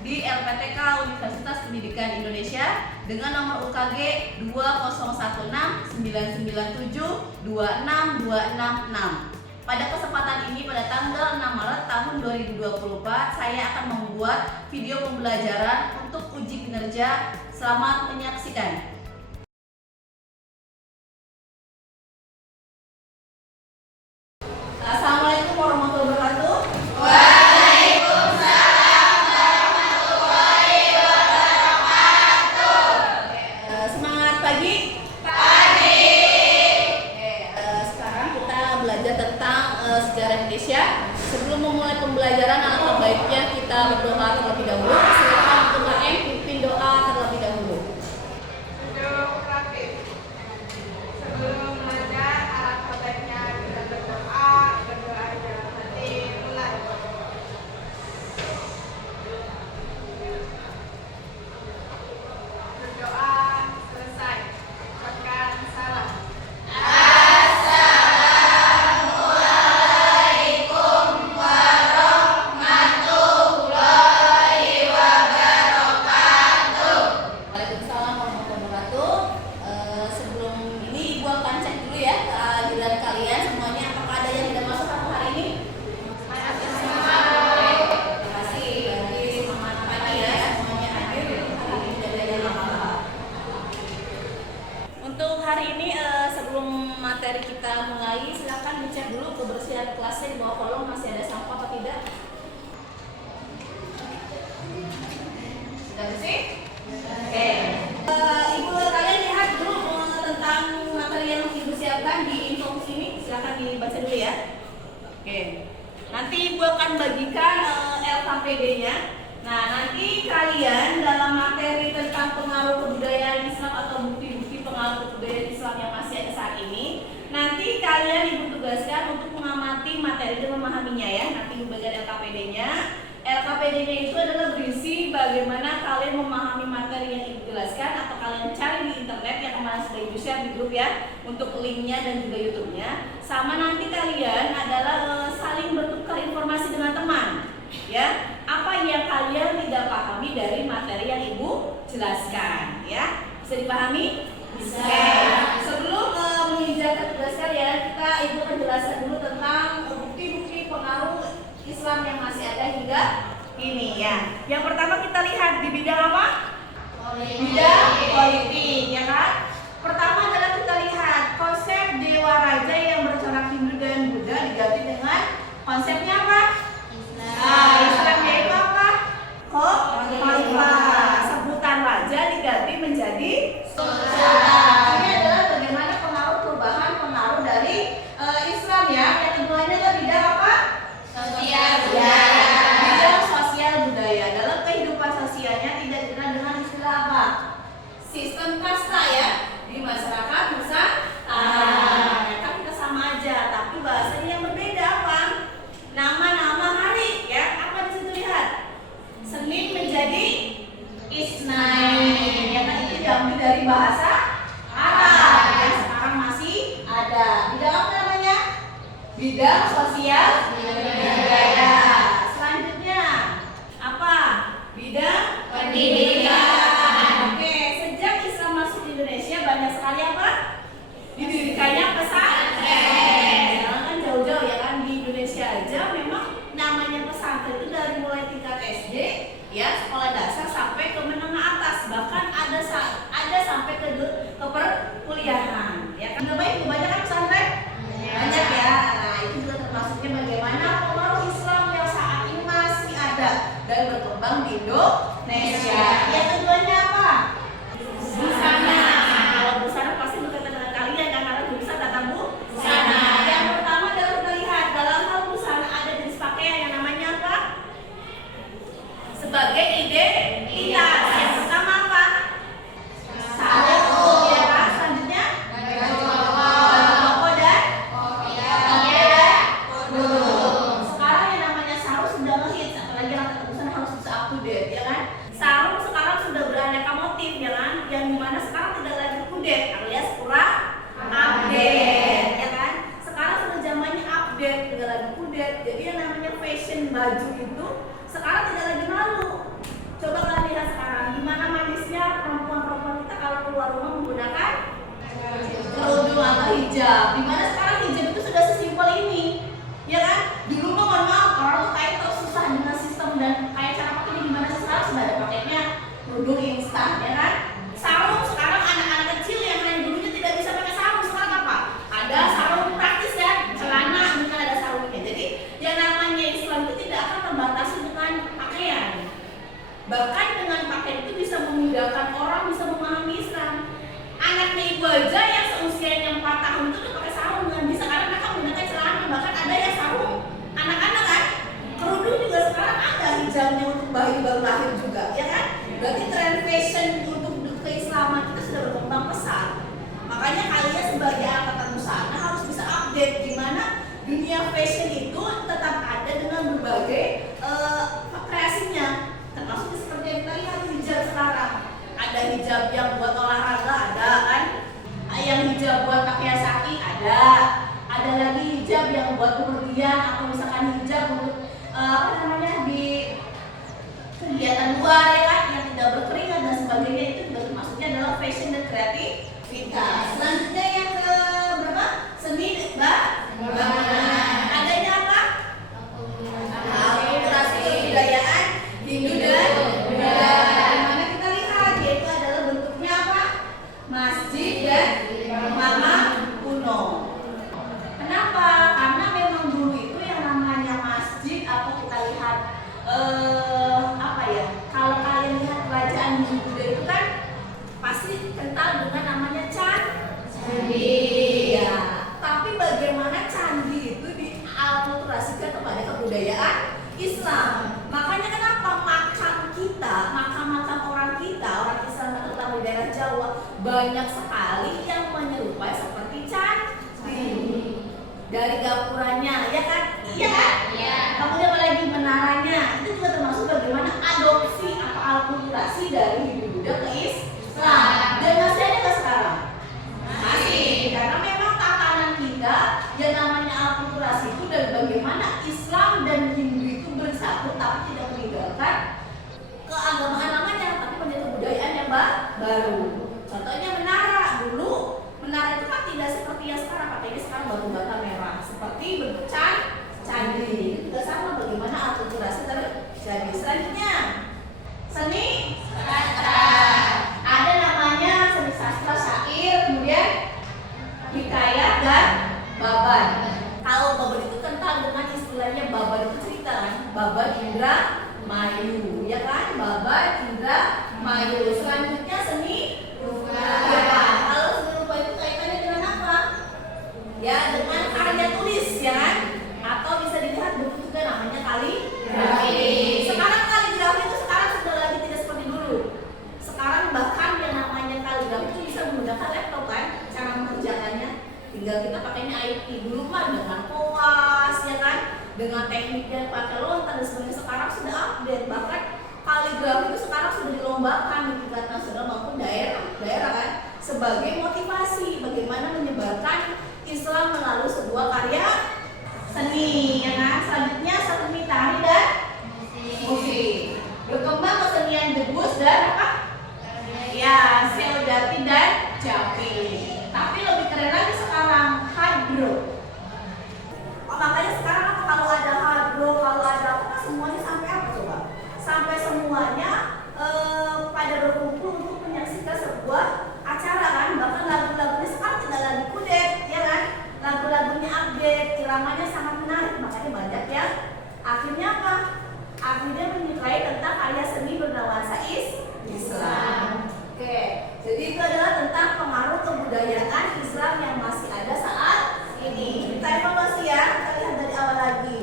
di LPTK Universitas Pendidikan Indonesia dengan nomor UKG 2016997262666. Pada kesempatan ini pada tanggal 6 Maret tahun 2024 saya akan membuat video pembelajaran untuk uji kinerja. Selamat menyaksikan. Assalamualaikum warahmatullahi wabarakatuh. Waalaikumsalam warahmatullahi wabarakatuh. Semangat pagi. Sekarang kita belajar tentang sejarah Indonesia. Sebelum memulai pembelajaran, alangkah baiknya kita berdoa terlebih dahulu. Silakan untuk KM pimpin doa terlebih dahulu. Sebelum belajar, alangkah baiknya kita berdoa dalam hati mulai. Berdoa selesai. Ucapkan salam. Assalamualaikum warahmatullahi wabarakatuh. Waalaikumsalam warahmatullahi wabarakatuh. Sebelum ini Ibu akan cek dulu ya kehadiran kalian semuanya, apakah ada yang tidak masuk hari ini? Terima kasih. Berarti semangat pagi ya, semuanya hadir. Hari ini tidak ada yang lama. Untuk hari ini sebelum materi kita mulai, silakan dicek dulu kebersihan kelasnya di bawah kolong masih ada sampah atau tidak. Sudah bersih? Oke. Ibu kalian lihat dulu tentang materi yang Ibu siapkan di info sini, silakan dibaca dulu ya. Oke. Nanti Ibu akan bagikan LKPD-nya. Nah, nanti kalian dalam materi tentang pengaruh kebudayaan Islam atau bukti-bukti pengaruh kebudayaan Islam yang masih ada saat ini, nanti kalian Ibu tugaskan untuk mengamati materi dan memahaminya ya. Nanti Ibu bagikan LKPD-nya. LKPD-nya itu adalah berisi bagaimana kalian memahami materi yang Ibu jelaskan, atau kalian cari di internet yang kemarin sudah Ibu share di grup ya, untuk linknya dan juga YouTube-nya. Sama nanti kalian adalah saling bertukar informasi dengan teman ya, apa yang kalian tidak pahami dari materi yang Ibu jelaskan ya. Bisa dipahami? Bisa. Sebelum mengerjakan tugas kalian, Ibu akan jelaskan dulu tentang bukti-bukti pengaruh Islam yang masih ada hingga ini ya. Yang pertama kita lihat di bidang apa? Bidang politik ya kan. Pertama adalah kita lihat konsep dewa raja yang bercorak Hindu dan Buddha diganti dengan konsepnya apa? Islam yaitu apa? Khalifah. Sebutan raja diganti menjadi sultan. Ini adalah bagaimana perubahan pengaruh dari Islam ya. Yang keduanya adalah bidang apa? Bidang sosial budaya. Dalam kehidupan sosialnya tidak dikenal dengan istilah apa? Sistem kasta ya di masyarakat Nusantara. Ya kan kita sama aja, tapi bahasanya yang berbeda apa? Nama-nama hari ya. Apa di situ lihat? Senin menjadi Isnain. Ya kan itu diambil dari bahasa Arab yang sekarang masih ada. Bidang apa namanya? Bidang sosial budaya. Selanjutnya apa? Bidang pendidikan. Oke, sejak Islam masuk di Indonesia banyak sekali apa? Didirikannya pesantren. Jangan kan jauh-jauh ya kan, di Indonesia aja memang namanya pesantren itu dari mulai tingkat SD ya, sekolah dasar sampai ke menengah atas, bahkan ada sampai ke perkuliahan. Ya kan baik, banyak kan pesantren? Banyak ya. Nah, itu juga termasuknya bagaimana pengaruh Islam yang saat ini masih ada dan berkembang di Indonesia. Yang keduanya apa? Busana. Kalau busana pasti berkaitan dengan kalian kan, karena jurusan tata busana. Yang pertama adalah kita lihat dalam hal busana ada jenis pakaian yang namanya apa? Sebagai identitas. Yang pertama apa? Sarung ya kan. Selanjutnya baju koko dan kurung. Sekarang yang namanya sarung sudah ngehits, apalagi anak busana harus bisa up to date ya kan. Sarung sekarang sudah beraneka motif ya kan, yang dimana sekarang tidak lagi kudet alias kurang update ya kan. Sekarang sudah zamannya update, tidak lagi kudet. Jadi yang namanya fashion baju itu sekarang tidak lagi malu hijab. Dimana sekarang hijab itu sudah sesimpel ini, ya kan? Dulu mah mohon maaf orang tuh kayak tersusah dengan sistem dan kayak cara pakainya gimana sih. Sekarang sudah ada pakainya kerudung instan, ya kan? Sarung sekarang anak-anak kecil yang lain dulunya tidak bisa pakai sarung, sekarang apa? Ada sarung praktis ya, celana mungkin ada sarungnya. Jadi yang namanya Islam itu tidak akan terbatasi dengan pakaian. Bahkan dengan pakaian itu bisa memudahkan orang bisa memahami Islam. Anaknya ibu aja yang seusianya 4 tahun itu udah pakai sarung dengan bisa karena mereka menggunakan celana. Bahkan ada yang sarung anak-anak kan. Kerudung juga sekarang ada hijabnya untuk bayi baru lahir juga, ya kan? Berarti tren fashion untuk keislaman kita sudah berkembang pesat. Makanya kalian sebagai angkatan busana harus bisa update gimana dunia fashion itu tetap ada dengan berbagai kreasinya. Termasuk seperti yang kita lihat hijab sekarang. Ada hijab yang buat olahraga ada kan? Yang hijab buat pakai saki ada. Ada lagi hijab yang buat kemudian atau misalkan hijab untuk di kegiatan luar ya kan, yang tidak berkeringat dan sebagainya. Itu juga termasuknya adalah fashion dan kreativitas. Selanjutnya yang ke berapa? Seni, Mbak? Adanya apa? Akulturasi kebudayaan Hindu dan Buddha. Dimana kita lihat yaitu adalah bentuknya apa? Masjid dan makam kuno. Kenapa? Karena memang dulu itu yang namanya masjid atau kita lihat apa ya? Kalau kalian lihat kerajaan Hindu Buddha itu kan pasti kental dengan namanya candi. Ya. Tapi bagaimana candi itu diakulturasikan kepada kebudayaan Islam? Makanya kenapa makam orang kita, orang Islam terutama di daerah Jawa banyak sekali yang menyerupai seperti candi. Dari gapuranya, ya kan? Iya kan? Iya. Kemudian apalagi menaranya, itu juga termasuk bagaimana adopsi atau akulturasi dari Hindu Buddha ke Islam. Dan masih ada nggak sekarang? Masih. Karena memang tatanan kita yang namanya akulturasi itu dari bagaimana Islam dan Hindu itu bersatu, tapi tidak meninggalkan keagamaan lamanya, tapi menjadi kebudayaan yang baru. Contohnya menara. Dulu menara itu kan tidak seperti yang sekarang, pakainya sekarang batu bata merah seperti bentuk candi. Itu juga sama bagaimana akulturasi terjadi. Selanjutnya seni sastra. Ada namanya seni sastra syair, kemudian hikayat dan baban. Kalau baban itu kental dengan istilahnya baban itu cerita kan, baban Indra Mayu, ya kan? Baban Indra Mayu. Selanjutnya seni rupa. Kalau seni rupa itu kaitannya dengan apa? Ya, dengan karya tulis, ya kan? Atau bisa dilihat bentuk juga namanya kaligrafi. Sekarang kaligrafi itu sekarang sudah lagi tidak seperti dulu. Sekarang bahkan yang namanya kaligrafi itu bisa menggunakan laptop kan? Cara mengerjakannya tinggal kita pakainya IT. Dulu mah dengan koas, ya kan? Dengan teknik yang pakai lontar dan sebagainya. Sekarang sudah update. Bahkan kaligrafi itu sekarang sudah dilombakan di tingkat nasional maupun daerah kan, sebagai motivasi bagaimana menyebarkan Islam melalui sebuah karya seni, ya kan? Selanjutnya seni tari dan musik. Berkembang kesenian debus dan apa? Ya, seldati dan japi. Tapi lebih keren lagi sekarang hydro. Makanya sekarang apa, kalau ada hydro, kalau ada apa, semuanya sampai apa coba? Sampai semuanya pada berkumpul untuk menyaksikan sebuah acara kan. Bahkan lagu-lagunya sekarang tidak lagi kudet, ya kan? Lagu-lagunya update, iramanya sangat menarik. Makanya banyak ya. Akhirnya apa? Akhirnya menyukai tentang karya seni bernuansa Islam. Oke, jadi itu adalah tentang pengaruh kebudayaan Islam yang masih ada saat ini. Kita evaluasi ya, kita lihat dari awal lagi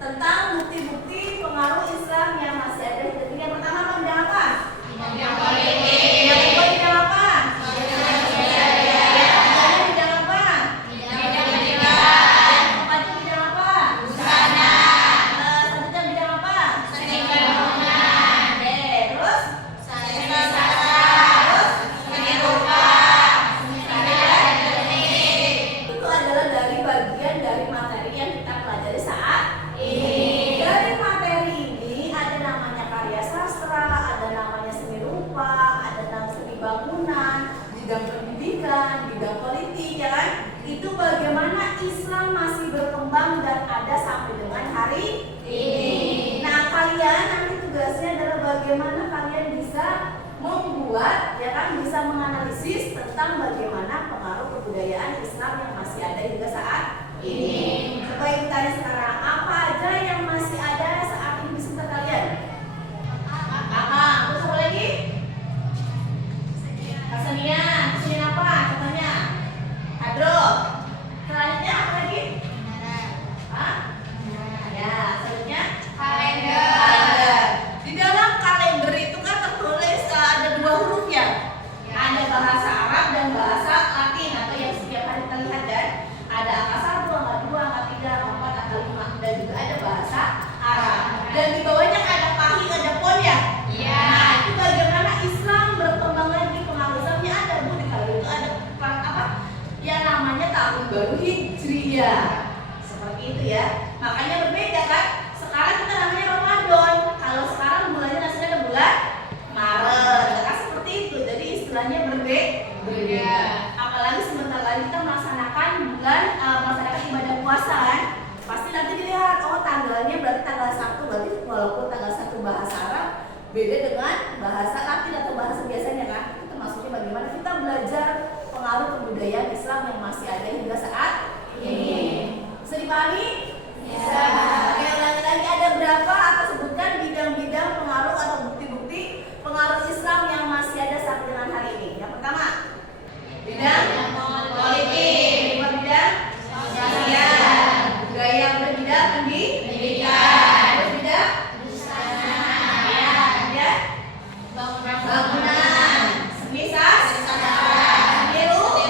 tentang bukti-bukti pengaruh Islam yang masih ada. Jadi yang pertama apa? Bidang apa? Yang politik. Yang kedua bidang apa? Yang ketiga bidang apa? Bidang pendidikan. Yang keempatnya bidang apa? Busana. Selanjutnya bidang apa? Seni bangunan. Oke, bagaimana kalian bisa membuat, ya kan, bisa menganalisis tentang bagaimana pengaruh kebudayaan Islam yang masih ada hingga saat ini. Coba ibu tanya sekarang, apa aja yang masih ada saat ini di sekitar kalian? Terus apa lagi? Kesenian. Kesenian apa? Contohnya? Hadro. Selanjutnya apa lagi? Hah? Ya, selanjutnya kalender. Di dalam kalender itu kan tertulis ada 2 huruf ya. Ada bahasa Arab dan bahasa Latin atau yang setiap hari kita lihat, dan ada angka 1, angka 2, angka 3, angka 4, angka 5, dan juga ada bahasa Arab. Dan di bawahnya ada pahing, ada pon ya. Nah, itu bagaimana Islam berkembang lagi, pengaruh Islamnya ada Bu. Di kalender itu ada apa? Ya namanya tahun baru Hijriyah. Seperti itu ya. Makanya berbeda kan? Sekarang kita namanya Ramadan. Kalau sekarang bulannya nasibnya ada bulan Maret. Kan seperti itu. Jadi istilahnya berbeda. Apalagi sebentar lagi kita melaksanakan melaksanakan ibadah puasa kan? Pasti nanti dilihat, oh tanggalnya berarti tanggal 1, berarti walaupun tanggal 1 bahasa Arab beda dengan bahasa Latin atau bahasa biasanya kan? Itu maksudnya bagaimana kita belajar pengaruh kebudayaan Islam yang masih ada hingga saat ini. Bisa dipahami? Bisa. Oke, ulangi lagi, ada berapa atau sebutkan bidang-bidang pengaruh atau bukti-bukti pengaruh Islam yang masih ada sampai dengan hari ini. Yang pertama, bidang politik, kedua bidang sosial, budaya, kedua bidang pendidikan, terus bidang ya, bidang bangunan, seni sastra, seni rupa,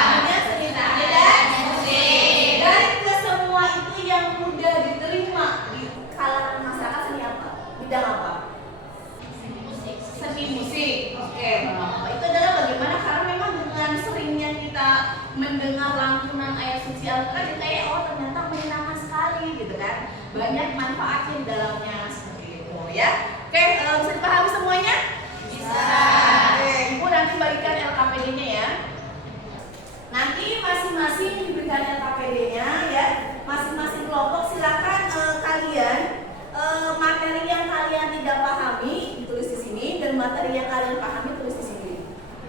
kemudian seni tari dan musik. Dan kesemua itu yang mudah diterima di kalangan masyarakat, seni apa? Bidang apa? Seni musik. Oke, Bapak. Itu adalah bagaimana, karena memang dengan seringnya kita mendengar lantunan ayat suci Al-Quran, kayak oh ternyata menyenangkan sekali gitu kan. Banyak manfaatnya di dalamnya seperti itu ya. Oke, bisa dipahami semuanya? Bisa. Oke, Ibu nanti bagikan LKPD-nya ya. Nanti masing-masing diberikan LKPD-nya ya. Masing-masing kelompok silakan kalian materi yang kalian tidak pahami ditulis di sini, dan materi yang kalian pahami tulis di sini.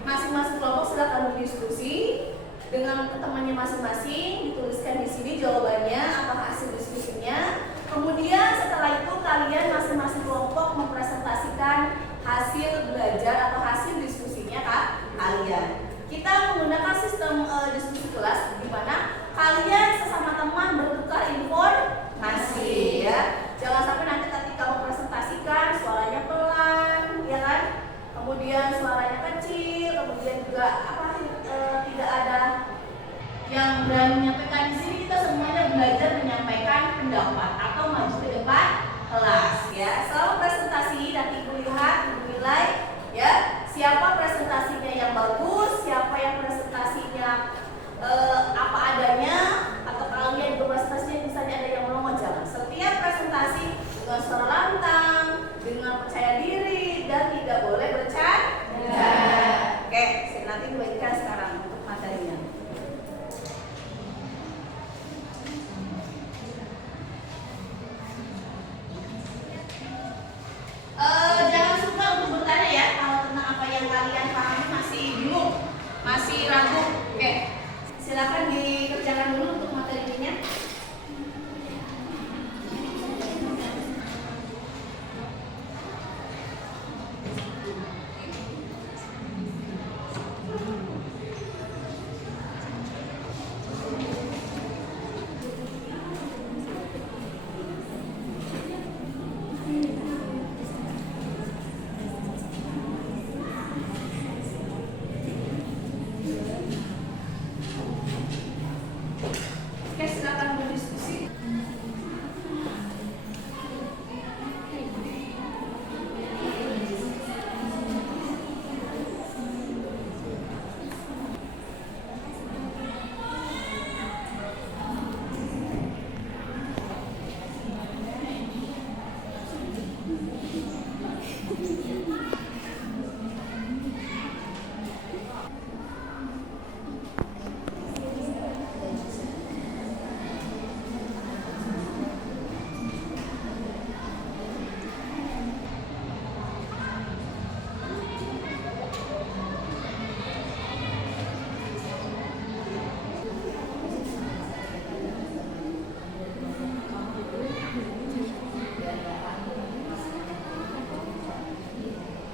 Masing-masing kelompok silakan berdiskusi dengan temannya masing-masing, dituliskan di sini jawabannya apa hasil diskusinya. Kemudian setelah itu kalian masing-masing kelompok mempresentasikan hasil belajar atau hasil diskusinya kalian. Kita menggunakan sistem diskusi kelas di mana kalian sesama teman bertukar informasi ya. Jangan sampai nanti ketika mempresentasikan suaranya pelan, ya kan? Kemudian suaranya kecil, kemudian juga tidak ada yang berani menyampaikan. Di sini kita semuanya belajar menyampaikan pendapat atau maju ke depan kelas ya. Selalu presentasi, nanti Ibu lihat, Ibu nilai ya. Siapa presentasinya yang bagus, siapa yang presentasinya apa adanya, atau kalian berpresentasinya misalnya ada yang melongo, jangan. Setiap presentasi dengan suara lantang, dengan percaya diri, dan tidak boleh bercanda. Oke, nanti dibagikan sekarang untuk materinya. Jangan suka untuk bertanya ya, kalau tentang apa yang kalian pahami masih bingung, masih ragu. Oke, silakan dikerjakan dulu untuk materinya.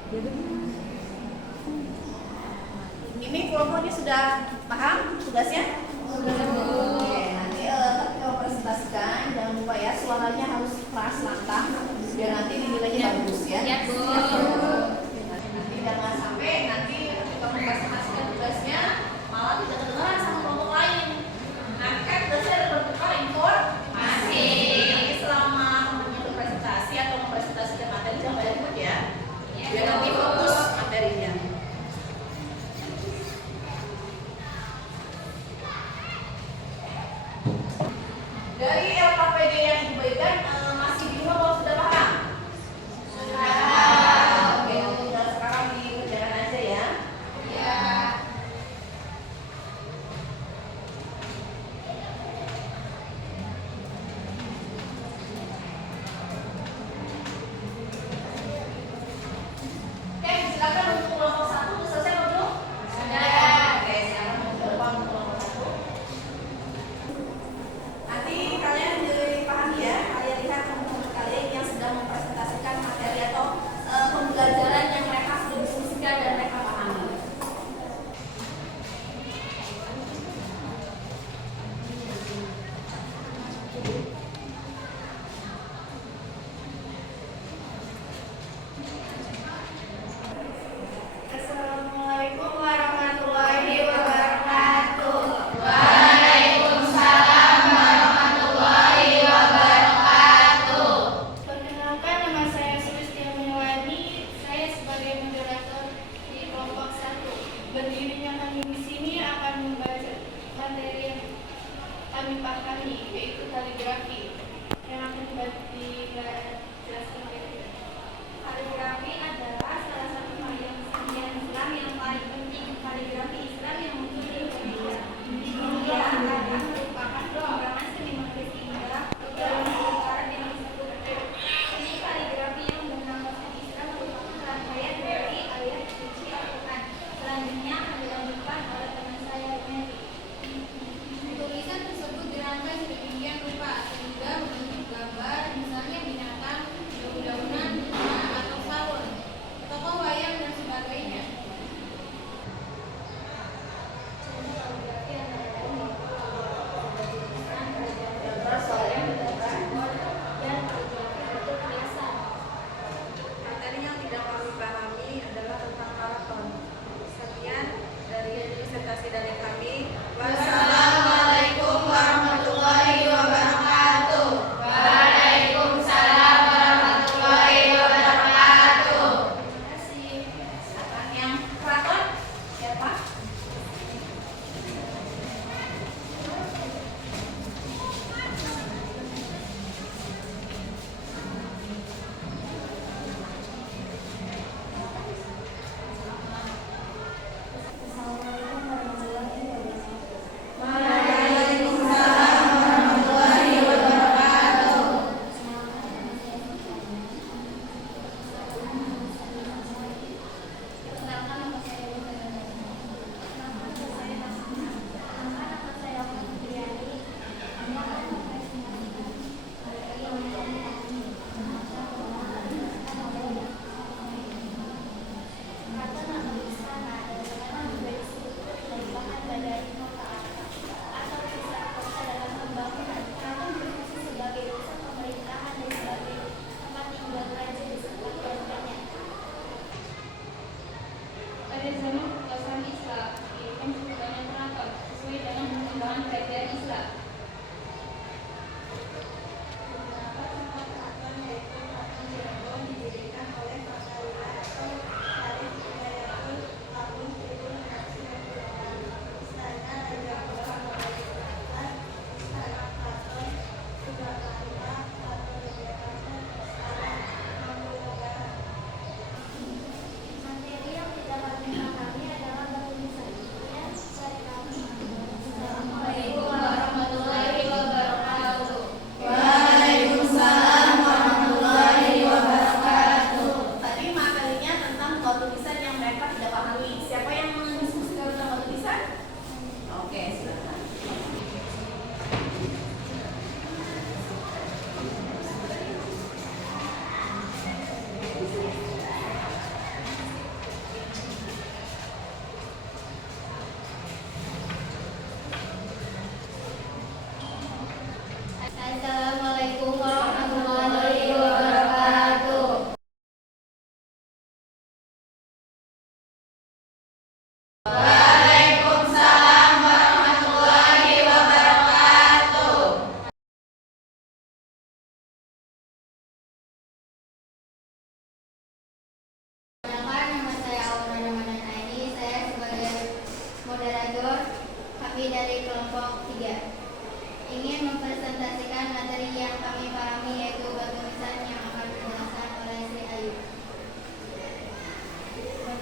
Ini kelompoknya sudah paham tugasnya? Oke, nanti kita presentasikan. Jangan lupa ya, suaranya harus keras lantang biar nanti dinilainya bagus ya. Ya, Bu. Nanti jangan sampai nanti kita mempresentasikan tugasnya malah tidak kedengaran sama kelompok lain. Nanti kan tugasnya ada bertukar informasi. Nanti selama temannya berpresentasi atau mempresentasikan materi jangan banyak ikut ya. Biar nanti fokus materinya. Dari LKPD yang Ibu berikan masih bingung atau sudah paham? Sudah. Oke, tinggal sekarang dikerjakan aja ya. Ya. Oke, silakan untuk kelompok 1 sudah selesai belum? Sudah. Oke, silakan untuk depan untuk kelompok 1. Nanti kalian dipahami ya, kalian lihat teman-teman kalian yang sedang mempresentasikan materi atau pembelajaran yang mereka sudah diskusikan dan mereka pahami. Assalamualaikum warahmatullahi wabarakatuh. Perkenalkan, nama saya Sulistia Mulyani. Saya sebagai moderator di kelompok 1. Berdirinya kami di sini akan membaca materi yang kami pahami, yaitu kaligrafi, yang akan dijelaskan oleh kita. Kaligrafi adalah salah satu varian kesenian Islam yang paling penting. Kaligrafi Islam yang muncul di Indonesia. Indonesia adalah merupakan pengembangan seni menulis indah dalam utara di Indonesia. Seni kaligrafi yang bernamakan Islam merupakan rangkaian dari ayat suci Al-Quran. Selanjutnya akan dilanjutkan oleh teman saya, Mary. Tulisan tersebut dirangkai sedemikian rupa sehingga membentuk gambar, misalnya binatang, daun-daunan, bunga, atau sawon, tokoh wayang, dan sebagainya. Materi yang tidak kami pahami adalah tentang maraton. Sekian dari presentasi dari kami. Wassalamualaikum warahmatullahi wabarakatuh. Waalaikumsalam warahmatullahi wabarakatuh. Terima kasih. Yang keraton siapa? Perkenalkan, nama saya Bunda. Nama saya Tasmi. Nama saya Fitriani. Saya akan mempresentasikan materi yang kami pahami. Keraton atau istana adalah dari struktur dan bahan dari kota atau pusat kota dalam pembangunan. Keraton berfungsi sebagai pusat pemerintahan dan sebagai tempat tinggal raja beserta keluarganya. Pada zaman kekuasaan Islam, didirikan Sultanat Keraton sesuai dengan perkembangan kerajaan Islam. Beberapa contoh keraton yaitu Keraton Cirebon didirikan oleh Fathahillah atau Syarif Hidayatul tahun 1698. Istana Raja Bolang Bali Selatan, Istana Keraton Surakarta, Keraton Yogyakarta, Istana Mangkunegaran. Materi yang tidak kami pahami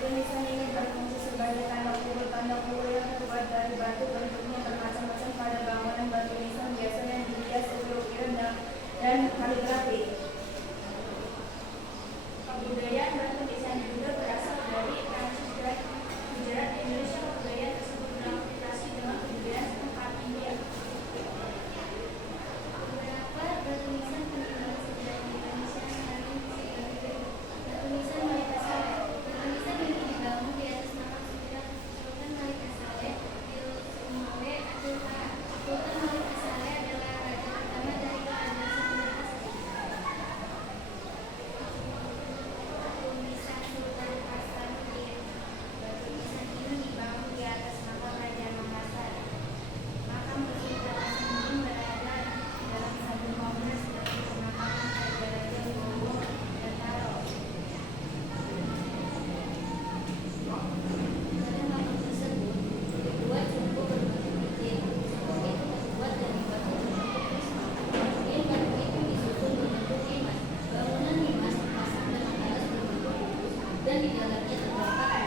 Nisan ini berfungsi sebagai tanda kubur yang terbuat dari batu, bentuknya bermacam-macam pada bangunan batu nisan biasanya dihias ukiran dan kaligrafi. Kebudayaan batu nisan juga berasal dari Prancis dan Gujarat. Indonesia kebudayaan tersebut beraplikasi dengan kebudayaan setempat India. Beberapa batu nisan peninggalan sejarah Indonesia saling sebagai batu nisan Malika Saleh. Batu nisan yang dibangun di atas nama Sultan Malika Saleh di Sumawe adalah Sultan Malika Saleh adalah raja pertama dari kerajaan Sunda Asli. Batu nisan Sultan Hasanuddin. Batu nisan ini dibangun di atas makam Raja Makassar. Makam Sultan Hasanuddin berada dalam satu kompleks seperti pemakaman Raja-Raja Wibowo dan Taro. Pada makam tersebut dibuat sumbu berbatu kecil. Sumbu itu terbuat dari batu berbentuk prisma. Kemudian batu itu disusun berbentuk limas. Bangunan limas dipasang dengan alas berbentuk kubus dan di dalamnya terdapat ruangan.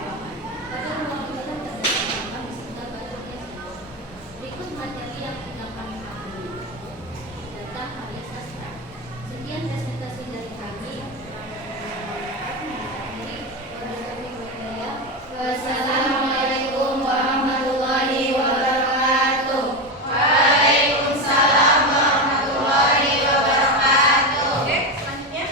Pada ruangan itu terdapat makam beserta batu hiasnya. Berikut materi yang sedang kami pahami. Data karya sastra. Sekian presentasi dari kami. Wassalamualaikum warahmatullahi wabarakatuh. Waalaikumsalam warahmatullahi wabarakatuh. Oke, selanjutnya.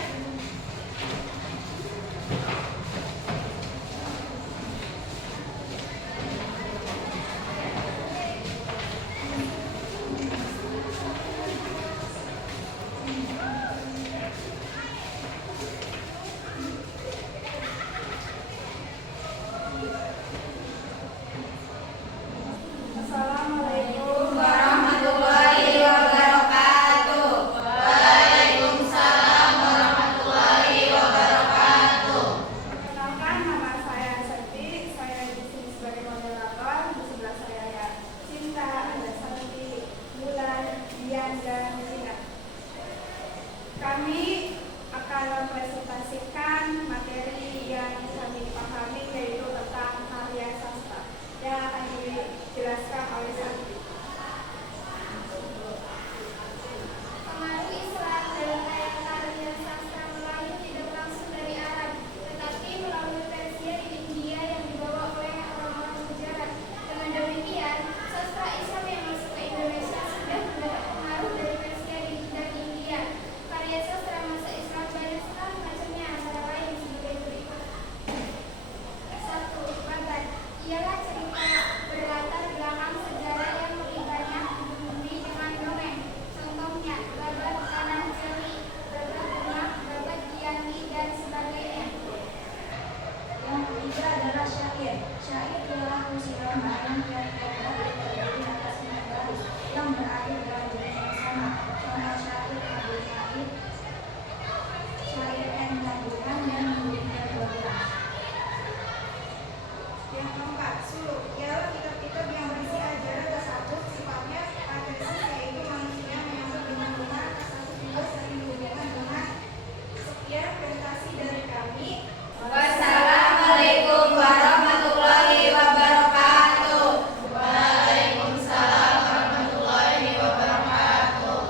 Assalamualaikum Warahmatullahi wabarakatuh. Waalaikumsalam warahmatullahi wabarakatuh. Perkenalkan, nama saya Santi. Saya di sini sebagai moderator. Di sebelah saya ada Cinta, ada Santi, Bulan, Dian, dan Zina. Kami akan mempresentasikan materi yang kami pahami, yaitu tentang karya sastra yang akan dijelaskan oleh Santi. Pengaruh Islam dalam karya sastra Melayu tidak langsung dari Arab, tetapi melalui Persia di India yang dibawa oleh orang-orang Gujarat. Dengan demikian, sastra Islam yang masuk ke Indonesia sudah mendapat pengaruh dari Persia dan India. Karya sastra masa Islam banyak sekali macamnya, antara lain sebagai berikut. 1. Babat ialah cerita berlatar belakang sejarah yang lebih banyak dibumbui dengan dongeng. Contohnya, babat Tanah Jeli, babat Demak, babat Giyanti, dan sebagainya. Yang ketiga adalah syair. Syair ialah puisi ramalan yang terdiri atas 6 baris yang berakhir dalam jumlah yang sama. Contoh syair Abdul Hamid, syair N. Kandungan dan muridnya 12. Yang keempat, suluk ialah kitab-kitab yang berisi ajaran tasawuf, sifatnya patesis, yaitu manusia menyambut dengan benar tasawuf juga sering berhubungan dengan. Sekian presentasi dari kami. Wassalamualaikum warahmatullahi wabarakatuh. Waalaikumsalam warahmatullahi wabarakatuh.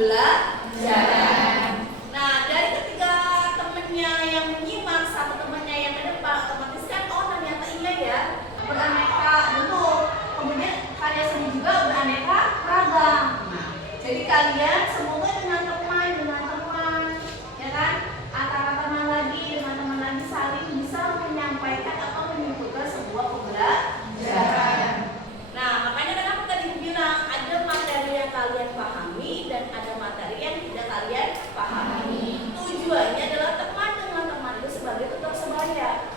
pembelajaran. Nah, dari ketiga temennya yang menyimak, satu temennya yang ke depan, otomatis kan oh ternyata iya ya, beraneka bentuk. Kemudian karya seni juga beraneka ragam. Nah, jadi kalian semoga dengan teman, ya kan, antara teman lagi dengan teman lagi saling bisa menyampaikan atau menyimpulkan sebuah pembelajaran. Nah, makanya kenapa tadi bilang ada materi yang kalian pahami dan ada materi yang tidak kalian pahami. Tujuannya adalah teman dengan teman itu sebagai tutor sebaya.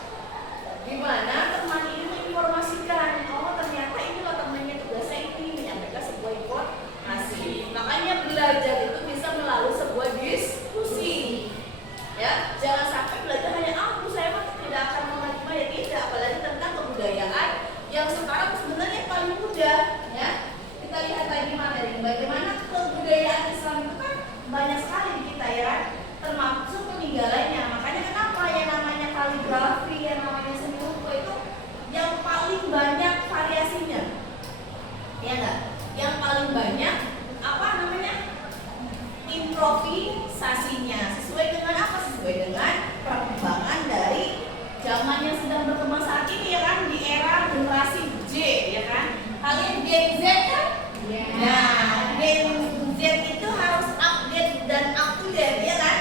Di mana teman ini menginformasikan, oh ternyata ini loh temannya tugasnya ini, menyampaikan sebuah informasi. Makanya belajar itu bisa melalui sebuah diskusi. Ya, jangan sampai belajar hanya aku saya mah tidak akan mengerti ya tidak, apalagi tentang kebudayaan yang sekarang sebenarnya paling mudah. Ya, kita lihat lagi materi bagaimana kebudayaan Islam itu kan banyak sekali di kita ya kan, termasuk peninggalannya. Makanya kenapa yang namanya kaligrafi, yang namanya seni rupa itu yang paling banyak variasinya, ya enggak? Yang paling banyak apa namanya? Improvisasinya. Sesuai dengan apa? Sesuai dengan perkembangan dari zaman yang sedang berkembang saat ini ya kan, di era generasi Z ya kan. Kalian Gen Z kan? Nah, Gen Z itu harus update dan up to date ya kan?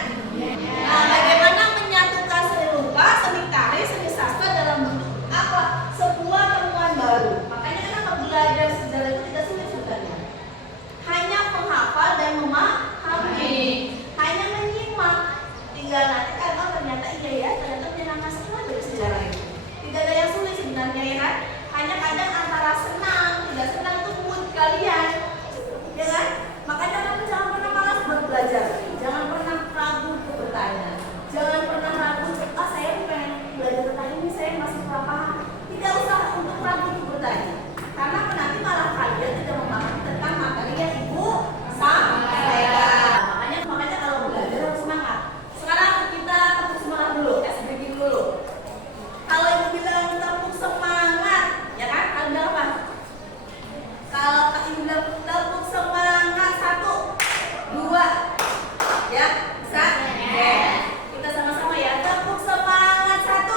Nah, bagaimana menyatukan seni rupa, seni tari, seni sastra dalam bentuk apa? Sebuah temuan baru. Makanya kenapa belajar sejarah itu tidak sulit sebenarnya. Hanya menghafal dan memahami, hanya menyimak, tinggal nanti kan oh ternyata iya ya, ternyata menyenangkan sekali dari sejarah itu. Tidak ada yang sulit sebenarnya ya kan? Hanya kadang antara senang, tidak senang itu mood kalian, ya kan? Makanya kamu jangan pernah malas berbelajar, jangan pernah ragu untuk bertanya, jangan pernah ragu, ah saya pengen belajar tentang ini, saya masih kurang paham. Tidak usah untuk ragu untuk bertanya, karena nanti malah kalian tidak memahami tentang materi yang ibu sampaikan. Makanya kalau belajar harus semangat. Sekarang kita tepuk semangat dulu, breaking dulu. Kalau ibu bilang tepuk semangat, ya kan? Kalian bilang apa? Kalau ibu bilang tepuk semangat 1, 2, ya bisa? Oke. Kita sama-sama ya. Tepuk semangat 1,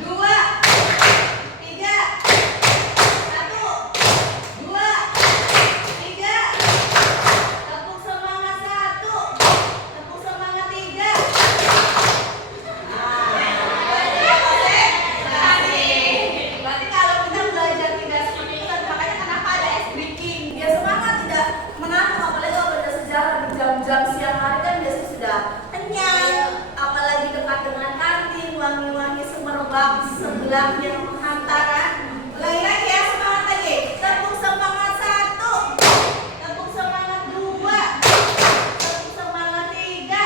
2, 3, 1, 2, 3. Tepuk semangat 1, tepuk semangat 3. Berarti kalau kita belajar tidak seperti itu, makanya kenapa ada ice breaking? Dia semangat tidak menanggung, apalagi kalau belajar sejarah di jam-jam siang hari kan biasanya sudah kenyang, apalagi dekat dengan kantin, wangi-wangi semerbak sebelah yang menghantar kan. Lagi ya, semangat lagi. Tepuk semangat 1, tepuk semangat 2, tepuk semangat 3.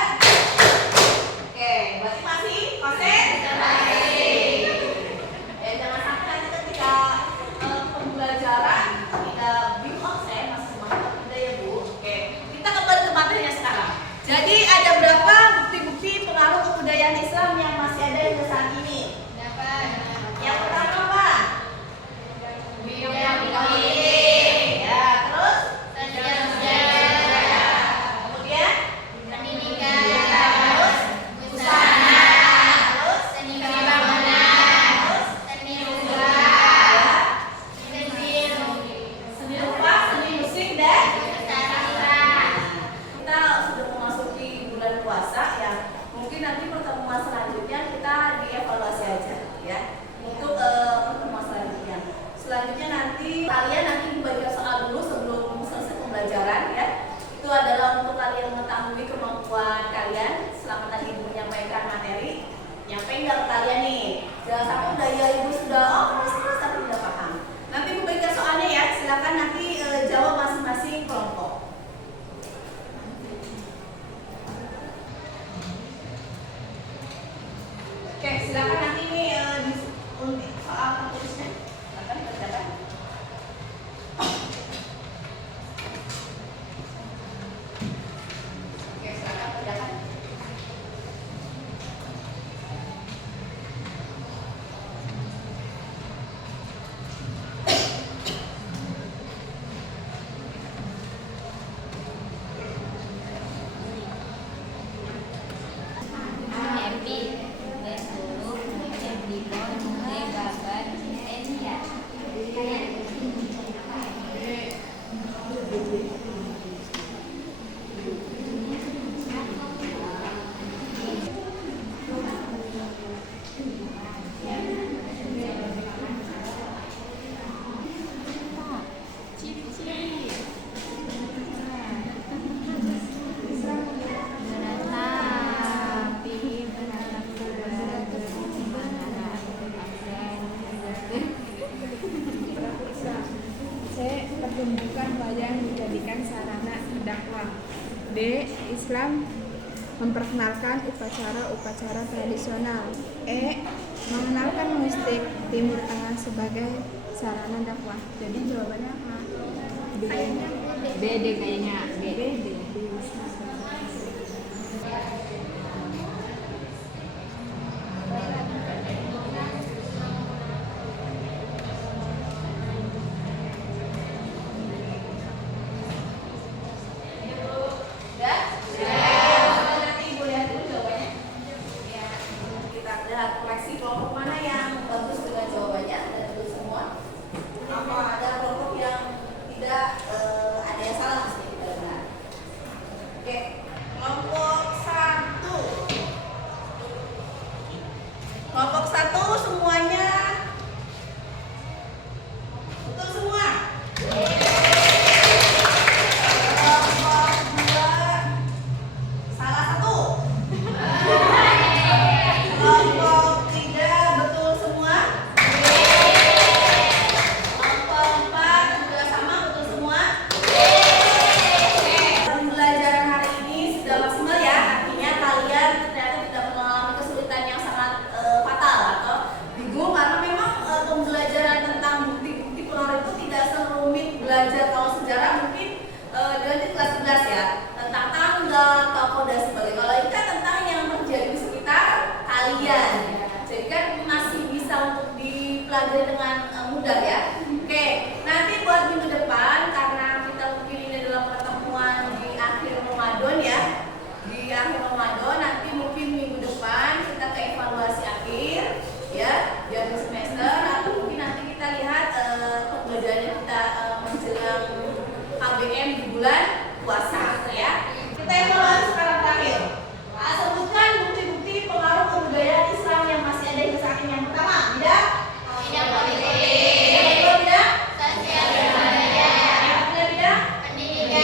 Oke, berarti masih konsen? Ya jangan sampai nanti ketika pembelajaran tidak bingung, saya masih semangat tidak ya Bu. Oke, kita kembali ke materinya sekarang. Jadi ada berapa bukti-bukti pengaruh kebudayaan Islam yang masih ada hingga saat ini? Yang pertama apa? Ya, terus? Kemudian? Terus? Busana. Terus? Terus? Seni rupa, seni musik dan kita sudah memasuki bulan puasa ya. Mungkin nanti pertemuan selanjutnya kita dievaluasi aja ya. Untuk pertemuan selanjutnya. Selanjutnya nanti kalian nanti dibagikan soal dulu sebelum selesai pembelajaran ya. Itu adalah untuk kalian mengetahui kemampuan kalian selama tadi ibu menyampaikan materi. Nyampein nggak ke kalian nih? Jangan sampai udah ya ibu sudah keras tapi tidak paham. Nanti ibu bagikan soalnya ya. Silakan nanti jawab masing-masing kelompok. Oke, silakan nanti ini untuk soal tertulisnya. Silakan kerjakan. Oke, silakan kerjakan. Islam memperkenalkan upacara-upacara tradisional. E. Mengenalkan musik Timur Tengah sebagai sarana dakwah. Jadi jawabannya apa? B. B deh kayaknya. B. Udah? Nanti Ibu lihat dulu jawabannya. Ya, kita lihat koleksi kelompok mana yang bagus dengan jawabannya. Ada dulu semua. Apa ada kelompok yang tidak ada yang salah mesti kita benar. Oke, kelompok 1. Kelompok 1 semuanya betul semua. Kelompok 2 salah 1. Kelompok 3 betul semua. Kelompok 4 juga sama betul semua. Pembelajaran hari ini sudah maksimal ya. Artinya kalian ternyata tidak mengalami kesulitan yang sangat fatal atau bingung karena memang pembelajaran tentang bukti-bukti pengaruh itu tidak serumit belajar kalau sejarah mungkin di kelas 11 ya, tentang tanggal, tokoh dan sebagainya. Kalau ini kan tentang yang terjadi di sekitar kalian. Jadi kan masih bisa untuk dipelajari dengan mudah ya. Oke, nanti buat minggu depan karena kita mungkin ini adalah pertemuan di akhir Ramadan ya. Di akhir Ramadan nanti mungkin minggu depan kita ke evaluasi akhir ya, di akhir semester atau mungkin nanti kita lihat pembelajarannya kita menjelang KBM di bulan puasa ya. Kita evaluasi sekarang terakhir. Sebutkan bukti-bukti pengaruh kebudayaan Islam yang masih ada di saat ini. Yang pertama, tidak? Tidak politik. Yang kedua, tidak? Sosial budaya. Yang ketiga, tidak? Pendidikan.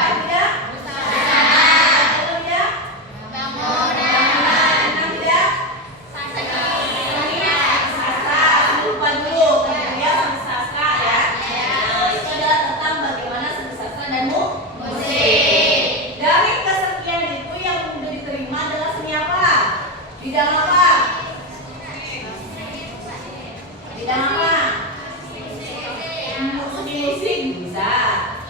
Yang tidak? Usaha. Yang kedua, tidak? Bangunan. Yang tidak? Sastra. Sastra. Lupa dulu, ya sampai sastra ya. Itu adalah tentang bagaimana seni sastra dan musik. Dari kesekian itu yang sudah diterima adalah seni apa? Bidang apa? Bidang apa? Seni musik bisa.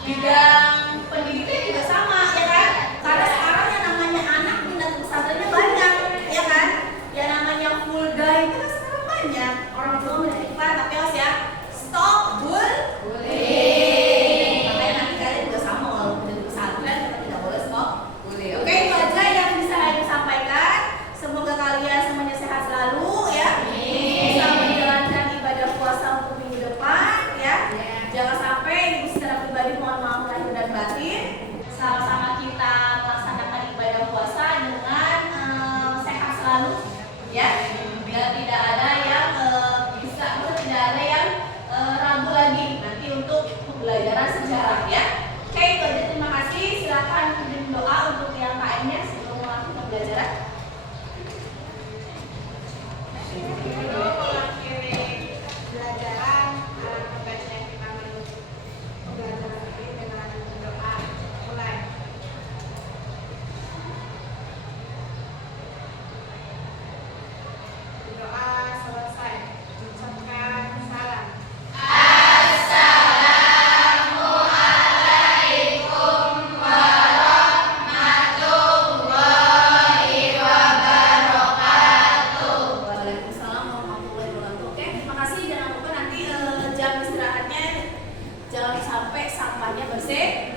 Bidang pendidikan juga sama, ya kan? Karena sekarang yang namanya anak minat pesantrennya banyak, ya kan? Yang namanya full day itu kan sekarang banyak. Orang tua menitipkan, tapi harus ya stop bullying. Makanya nanti kalian juga sama walaupun di pesantren kita tidak boleh stop bullying. Oke, itu aja yang bisa saya sampaikan. Semoga kalian semuanya sehat selalu ya. Bisa menjalankan ibadah puasa untuk minggu depan ya. Jangan sampai ibu secara pribadi mohon maaf lahir dan batin. Sama-sama kita melaksanakan ibadah puasa dengan sehat selalu ya. Dan tidak ada yang tidak ada yang ragu lagi nanti untuk pembelajaran sejarah ya. Oke, itu aja, terima kasih. Silakan kirim doa untuk yang KM-nya sebelum melakukan pembelajaran. Pembelajaran membaca yang kita pembelajaran ini dengan doa. Mulai. Doa selesai. Ucapkan salam. Waalaikumsalam warahmatullahi wabarakatuh. Oke, terima kasih. Jangan lupa nanti jam istirahatnya jangan sampai sampahnya bersih.